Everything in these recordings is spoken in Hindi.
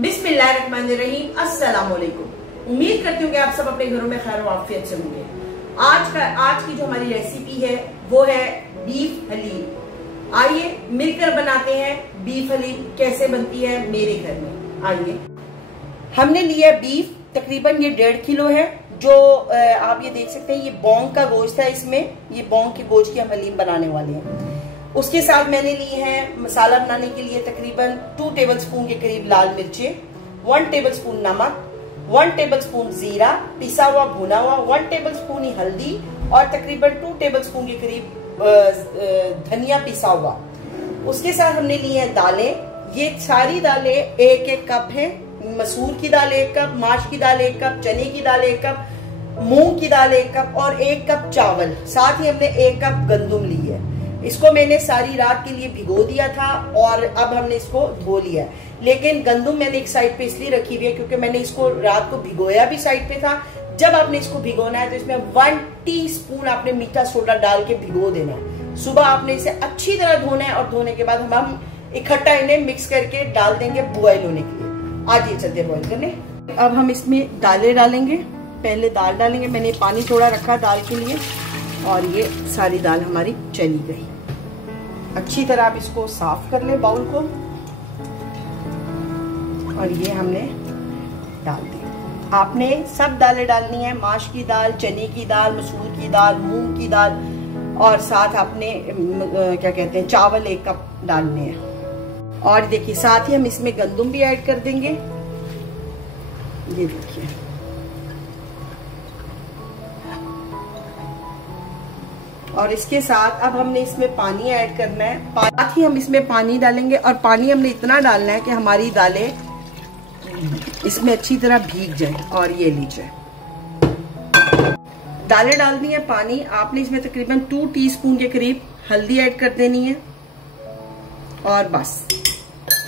बिस्मिल्लाहिर्रहमानिर्रहीम। अस्सलाम वालेकुम। उम्मीद करती हूँ कि आप सब अपने घरों में खैर वाफियत से होंगे। आज की जो हमारी रेसिपी है वो है बीफ हलीम। आइए मिलकर बनाते हैं बीफ हलीम। कैसे बनती है मेरे घर में, आइए। हमने लिया बीफ, तकरीबन ये 1.5 किलो है। जो आप ये देख सकते हैं, ये बोंग का गोश्त है। इसमें ये बोंग के गोश्त की हम हलीम बनाने वाले हैं। उसके साथ मैंने ली है मसाला बनाने के लिए तकरीबन 2 टेबलस्पून के करीब लाल मिर्चें, 1 टेबलस्पून नमक, 1 टेबलस्पून जीरा पिसा हुआ भुना हुआ, 1 टेबलस्पून ही हल्दी और तकरीबन 2 टेबलस्पून के करीब धनिया पिसा हुआ। उसके साथ हमने ली है दालें। ये सारी दालें 1-1 कप है। मसूर की दाल 1 कप, माश की दाल 1 कप, चने की दाल 1 कप, मूंग की दाल 1 कप और 1 कप चावल। साथ ही हमने 1 कप गंदुम ली है। इसको मैंने सारी रात के लिए भिगो दिया था और अब हमने इसको धो लिया है। लेकिन गंदुम मैंने एक साइड पे इसलिए रखी हुई है क्योंकि मैंने इसको रात को भिगोया भी साइड पे था। जब आपने इसको भिगोना है तो इसमें 1 टीस्पून आपने मीठा सोडा डाल के भिगो देना है। सुबह आपने इसे अच्छी तरह धोना है और धोने के बाद हम इकट्ठा इन्हें मिक्स करके डाल देंगे बॉयल होने के लिए। आज ये चलते बॉयल करने। अब हम इसमें दालें डालेंगे। पहले दाल डालेंगे। मैंने पानी थोड़ा रखा दाल के लिए और ये सारी दाल हमारी चली गई। अच्छी तरह आप इसको साफ कर ले बाउल को और ये हमने डाल दी। आपने सब दालें डालनी है, माश की दाल, चने की दाल, मसूर की दाल, मूंग की दाल और साथ आपने क्या कहते हैं चावल 1 कप डालने हैं। और देखिए साथ ही हम इसमें गंदुम भी ऐड कर देंगे। ये देखिए और इसके साथ अब हमने इसमें पानी ऐड करना है। साथ ही हम इसमें पानी डालेंगे और पानी हमने इतना डालना है कि हमारी दालें इसमें अच्छी तरह भीग जाए। और ये लीजिए दालें डाल दी है। पानी आपने इसमें तकरीबन 2 टीस्पून के करीब हल्दी ऐड कर देनी है और बस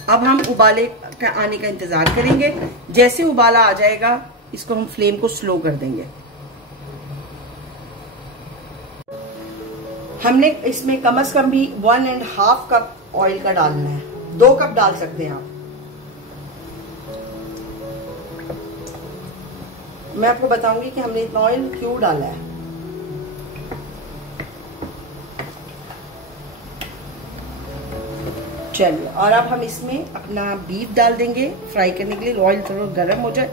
अब हम उबाले का आने का इंतजार करेंगे। जैसे उबाला आ जाएगा इसको हम फ्लेम को स्लो कर देंगे। हमने इसमें कम से कम भी 1.5 कप ऑयल का डालना है। 2 कप डाल सकते हैं आप। मैं आपको बताऊंगी कि हमने इतना ऑयल क्यों डाला है। चलिए और अब हम इसमें अपना बीफ डाल देंगे फ्राई करने के लिए। ऑयल थोड़ा गर्म हो जाए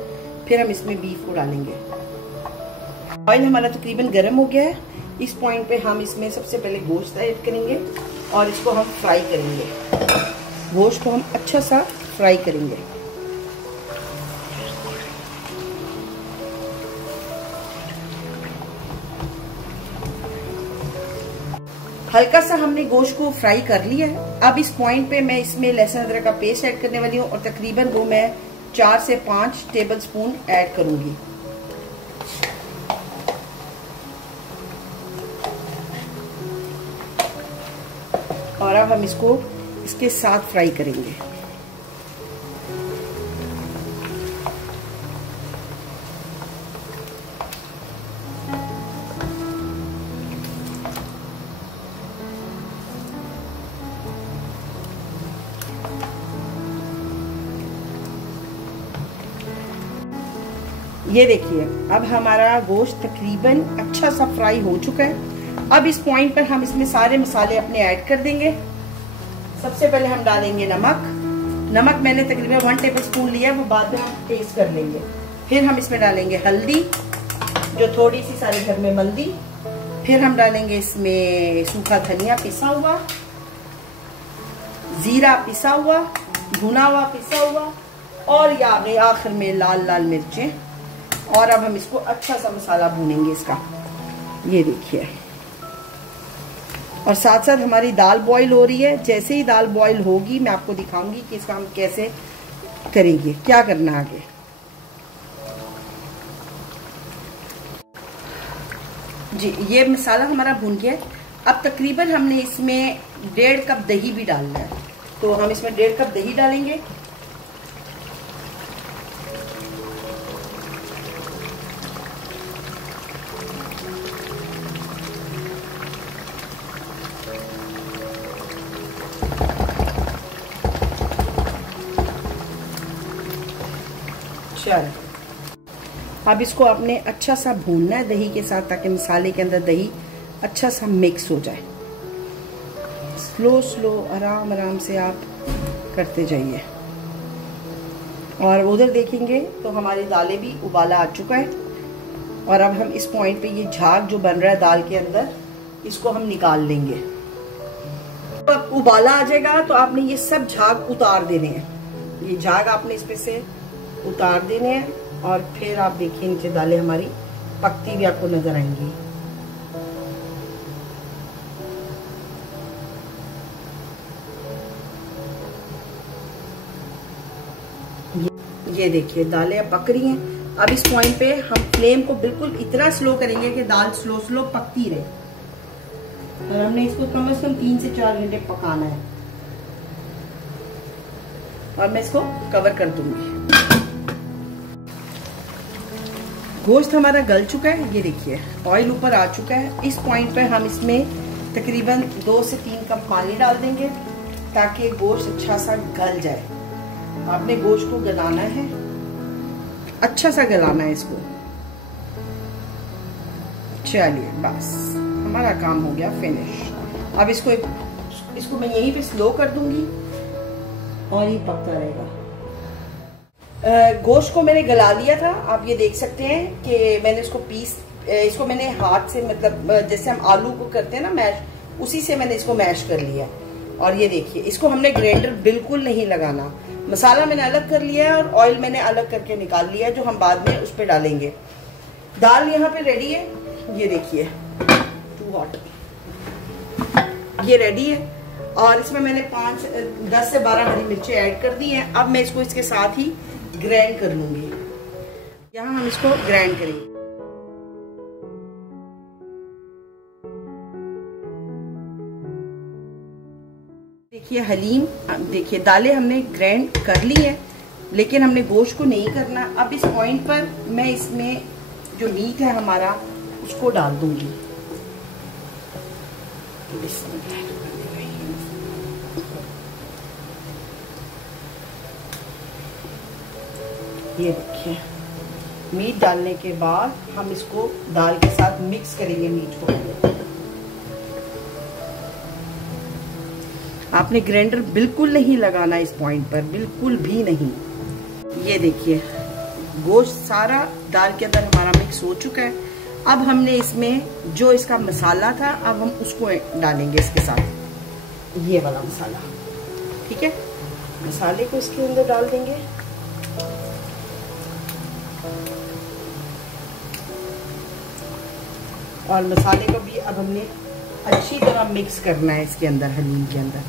फिर हम इसमें बीफ को डालेंगे। ऑयल हमारा तकरीबन गर्म हो गया है। इस पॉइंट पे हम इसमें सबसे पहले गोश्त ऐड करेंगे और इसको हम फ्राई करेंगे। गोश्त को हम अच्छा सा फ्राई करेंगे। हल्का सा हमने गोश्त को फ्राई कर लिया है। अब इस पॉइंट पे मैं इसमें लहसुन अदरक का पेस्ट ऐड करने वाली हूँ और तकरीबन वो मैं 4 से 5 टेबलस्पून ऐड करूंगी। और अब हम इसको इसके साथ फ्राई करेंगे। ये देखिए अब हमारा गोश्त तकरीबन अच्छा सा फ्राई हो चुका है। अब इस पॉइंट पर हम इसमें सारे मसाले अपने ऐड कर देंगे। सबसे पहले हम डालेंगे नमक। नमक मैंने तकरीबन 1 टेबलस्पून लिया है, वो बाद में हम टेस्ट कर लेंगे। फिर हम इसमें डालेंगे हल्दी जो थोड़ी सी सारे घर में मल दी। फिर हम डालेंगे इसमें सूखा धनिया पिसा हुआ, जीरा पिसा हुआ, भुना हुआ पिसा हुआ और आखिर में लाल लाल मिर्चें। और अब हम इसको अच्छा सा मसाला भूनेंगे इसका। ये देखिए और साथ साथ हमारी दाल बॉईल हो रही है। जैसे ही दाल बॉईल होगी मैं आपको दिखाऊंगी कि इसका हम कैसे करेंगे, क्या करना आगे। जी ये मसाला हमारा भून गया है। अब तकरीबन हमने इसमें 1.5 कप दही भी डालना है, तो हम इसमें 1.5 कप दही डालेंगे। चलो अब इसको आपने अच्छा सा भूनना है दही के साथ, ताकि मसाले के अंदर दही अच्छा सा मिक्स हो जाए। स्लो स्लो आराम आराम से आप करते जाइए। और उधर देखेंगे तो हमारी दालें भी उबाला आ चुका है। और अब हम इस पॉइंट पे ये झाग जो बन रहा है दाल के अंदर, इसको हम निकाल लेंगे। तो अब उबाला आ जाएगा तो आपने ये सब झाग उतार देने हैं। ये झाग आपने इसमें से उतार देने हैं और फिर आप देखिए नीचे दालें हमारी पकती भी आपको नजर आएंगी। ये देखिए दालें अब पक रही हैं। अब इस पॉइंट पे हम फ्लेम को बिल्कुल इतना स्लो करेंगे कि दाल स्लो स्लो पकती रहे। और हमने इसको कम से कम 3 से 4 घंटे पकाना है। और मैं इसको कवर कर दूंगी। गोश्त हमारा गल चुका है, ये देखिए ऑयल ऊपर आ चुका है। इस पॉइंट पे हम इसमें तकरीबन 2 से 3 कप पानी डाल देंगे ताकि गोश्त अच्छा सा गल जाए। आपने गोश्त को गलाना है, अच्छा सा गलाना है इसको। चलिए बस हमारा काम हो गया फिनिश। अब इसको मैं यहीं पे स्लो कर दूंगी और ये पकता रहेगा। गोश्त को मैंने गला लिया था। आप ये देख सकते हैं कि मैंने इसको मैंने हाथ से, मतलब जैसे हम आलू को करते हैं ना मैश, उसी से मैंने इसको मैश कर लिया। और ये देखिए इसको हमने ग्राइंडर बिल्कुल नहीं लगाना। मसाला मैंने अलग कर लिया है और ऑयल मैंने अलग करके निकाल लिया है, जो हम बाद में उस पर डालेंगे। दाल यहाँ पे रेडी है, ये देखिए टू हॉट, ये रेडी है। और इसमें मैंने 10 से 12 हरी मिर्चें ऐड कर दी हैं। अब मैं इसको इसके साथ ही ग्राइंड कर लूंगी। यहाँ हम इसको ग्राइंड करेंगे। देखिए हलीम, देखिए दालें हमने ग्राइंड कर ली है, लेकिन हमने गोश्त को नहीं करना। अब इस पॉइंट पर मैं इसमें जो मीट है हमारा उसको डाल दूंगी। ये देखिए मीट डालने के बाद हम इसको दाल के साथ मिक्स करेंगे मीट को। आपने ग्राइंडर बिल्कुल नहीं लगाना इस पॉइंट पर, बिल्कुल भी नहीं। ये देखिए गोश्त सारा दाल के अंदर हमारा मिक्स हो चुका है। अब हमने इसमें जो इसका मसाला था, अब हम उसको डालेंगे इसके साथ, ये वाला मसाला। ठीक है, मसाले को इसके अंदर डाल देंगे। और मसाले को भी अब हमने अच्छी तरह मिक्स करना है इसके अंदर, हलीम के अंदर,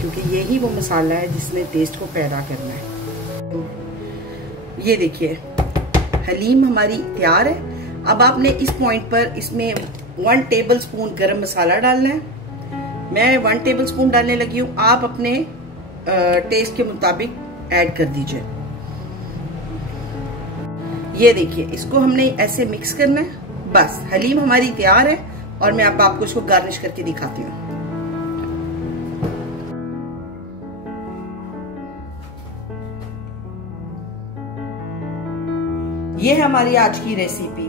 क्योंकि यही वो मसाला है जिसने टेस्ट को पैदा करना है। ये देखिए हलीम हमारी तैयार है। अब आपने इस पॉइंट पर इसमें 1 टेबल स्पून गरम मसाला डालना है। मैं 1 टेबल स्पून डालने लगी हूँ, आप अपने टेस्ट के मुताबिक ऐड कर दीजिए। ये देखिए इसको हमने ऐसे मिक्स करना है। बस हलीम हमारी तैयार है और मैं अब आपको इसको गार्निश करके दिखाती हूँ। ये है हमारी आज की रेसिपी।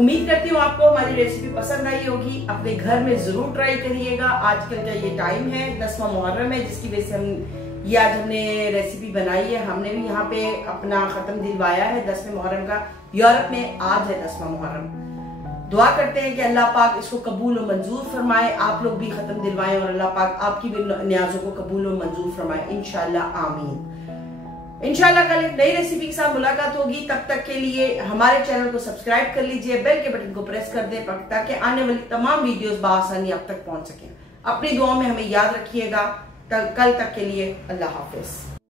उम्मीद करती हूँ आपको हमारी रेसिपी पसंद आई होगी। अपने घर में जरूर ट्राई करिएगा। आजकल का ये टाइम है, 10वां मुहर्रम है, जिसकी वजह से आज हमने रेसिपी बनाई है। हमने भी यहाँ पे अपना खत्म दिलवाया है 10वें मुहर्रम का। यूरोप में आज है 10वां मुहर्रम। दुआ करते हैं कि अल्लाह पाक इसको कबूल और मंजूर फरमाए, आप लोग भी खत्म दिलवाएं और अल्लाह पाक आपकी भी न्याजों को कबूल और मंजूर फरमाए, इंशाल्लाह आमीन। इंशाल्लाह कल एक नई रेसिपी के साथ मुलाकात होगी। तब तक के लिए हमारे चैनल को सब्सक्राइब कर लीजिए, बेल के बटन को प्रेस कर दें ताकि आने वाली तमाम वीडियोस बआसानी आप तक पहुंच सकें। अपनी दुआओं में हमें याद रखिएगा। कल तक के लिए अल्लाह हाफिज।